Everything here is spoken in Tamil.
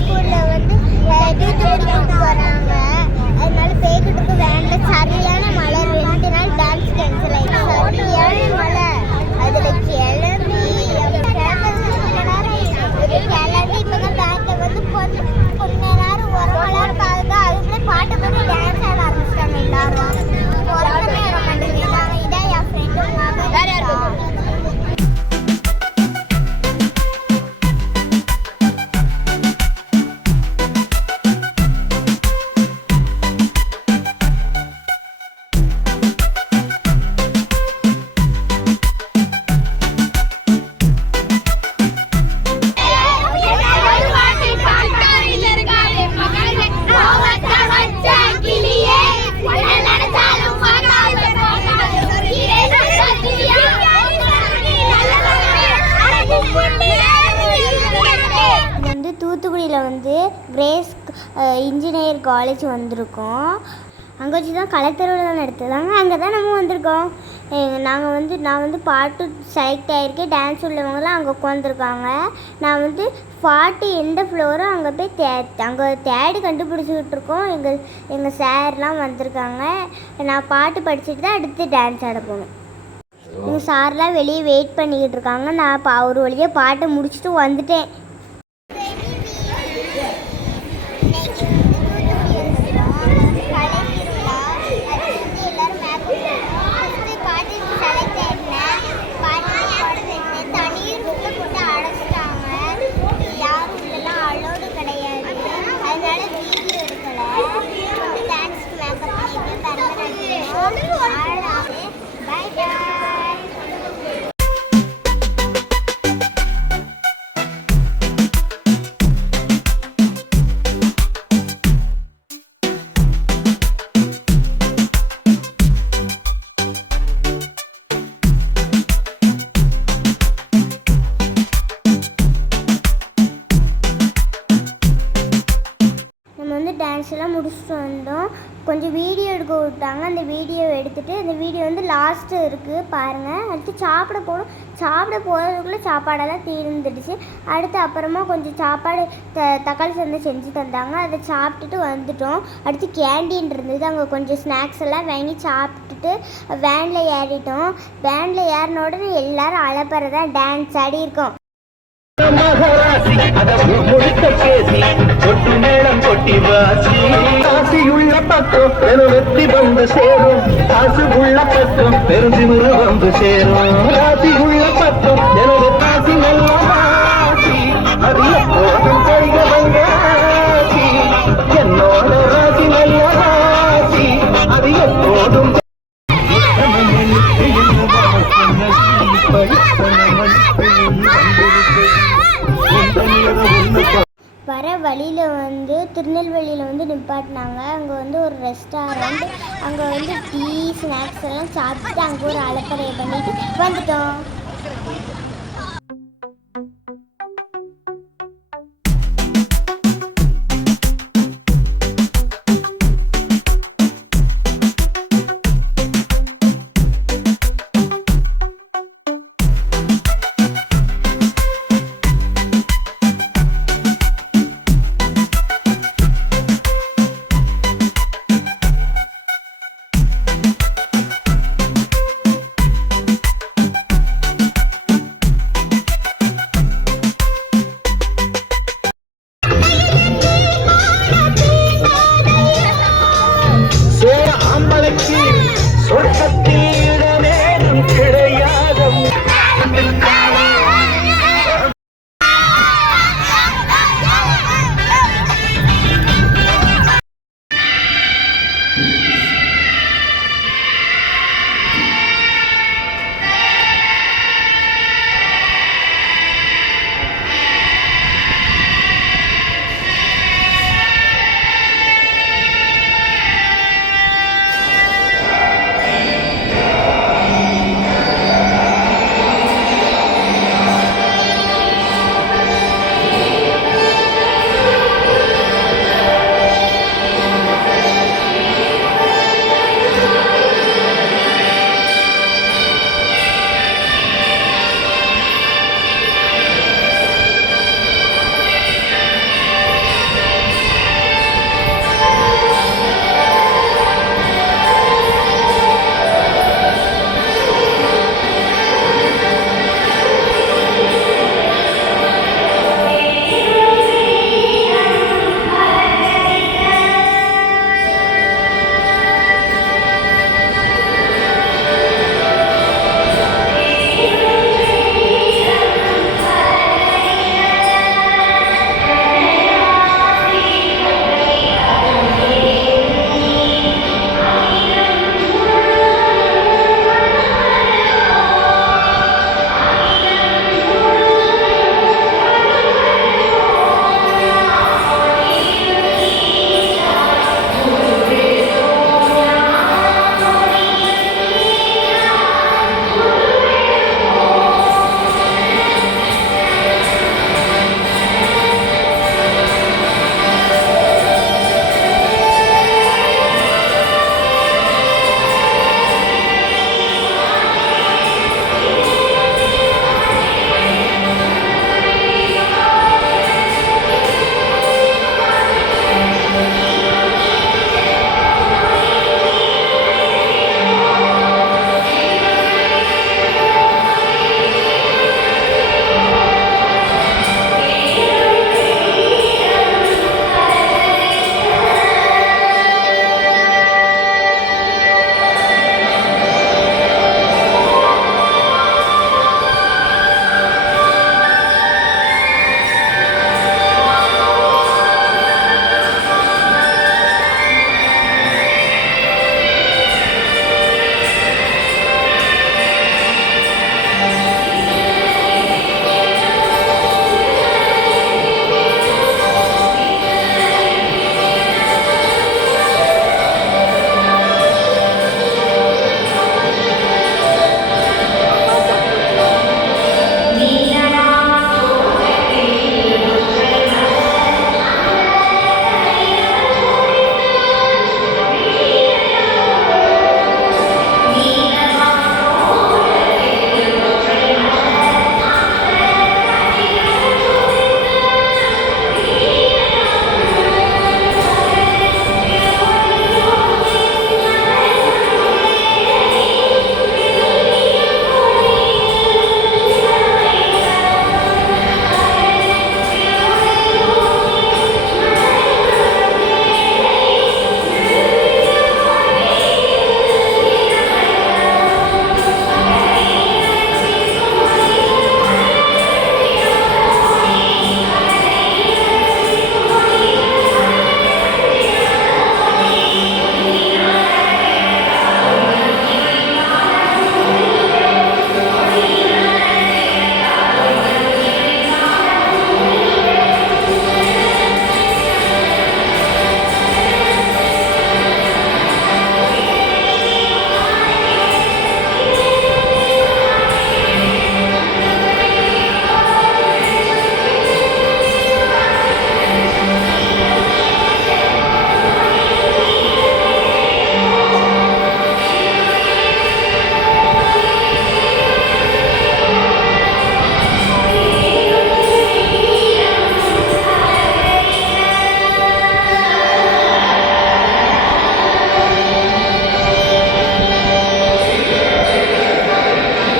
ஸ்கூல்ல வந்து தூத்துக்குடிக்கு போறாங்க. அதனால பேய்கிட்டுக்கு வேன்ல சரியான மழை, 2 நாள் டான்ஸ் கேன்சல் ஆயிடுச்சு. சரியான மழை. அதுல கிளம்பி இப்பதான் பேண்ட்ல வந்து கொஞ்ச நேரம் ஒரு மணி நேரம் பாருங்க. அதுக்குள்ள பாட்டு போட்டு டான்ஸ் ஆட ஆரம்பிச்சிட்டாங்க எல்லாரும். இதான் என் ஃப்ரெண்டு தூத்துக்குடியில் வந்து கிரேஸ் இன்ஜினியர் காலேஜ் வந்திருக்கோம். அங்கே வச்சு தான் கலெக்டரோட நடத்துதாங்க. அங்கே தான் நம்ம வந்திருக்கோம். நான் வந்து பாட்டு செலக்ட் ஆகிருக்கேன். டான்ஸ் உள்ளவங்களாம் அங்கே உட்காந்துருக்காங்க. நான் வந்து பாட்டு எந்த ஃப்ளோரோ அங்கே போய் அங்கே தேடி கண்டுபிடிச்சிக்கிட்டு இருக்கோம். எங்கள் சார்லாம் வந்திருக்காங்க. நான் பாட்டு படிச்சுட்டு தான் அடுத்து டான்ஸ் ஆட போகணும். எங்கள் சார்லாம் வெளியே வெயிட் பண்ணிக்கிட்டு இருக்காங்க. நான் ஒரு வழியாக பாட்டை முடிச்சுட்டு வந்துட்டேன். டான்ஸ் எல்லாம் முடிச்சுட்டு வந்தோம். கொஞ்சம் வீடியோ எடுக்க விட்டாங்க. அந்த வீடியோ எடுத்துகிட்டு அந்த வீடியோ வந்து லாஸ்ட்டு இருக்குது பாருங்கள். அடுத்து சாப்பிட போகிறதுக்குள்ளே சாப்பாடெல்லாம் தீர்ந்துடுச்சு. அடுத்து அப்புறமா கொஞ்சம் சாப்பாடு தக்காளி சாதம் செஞ்சு தந்தாங்க. அதை சாப்பிட்டுட்டு வந்துட்டோம். அடுத்து கேண்டீன் இருந்தது. அங்கே கொஞ்சம் ஸ்நாக்ஸ் எல்லாம் வாங்கி சாப்பிட்டுட்டு வேனில் ஏறிட்டோம். வேனில் ஏறின உடனே எல்லோரும் அலப்பறதான் டான்ஸ் ஆடி இருக்கோம். மகராசி முடித்த பேசி கொட்டி மேளம் கொட்டி வாசி காசியுள்ள பக்கம் பெருவெத்தி வந்து சேரும். காசு உள்ள பக்கம் பெருந்திமுரு வந்து சேரும். காசியுள்ள பக்கம் எனது காசி நல்ல வாசி அறிய போதும் கைகளாசி என்னோட ராசி நல்ல வாசி அறிய போதும். வர வழியில் வந்து திருநெல்வேலியில் வந்து நிப்பாட்டினாங்க. அங்கே வந்து ஒரு ரெஸ்டாரண்ட். அங்கே வந்து டீ ஸ்நாக்ஸ் எல்லாம் சாப்பிட்டுட்டு அங்கே ஒரு அலப்பறையை பண்ணிட்டு வந்துட்டோம்.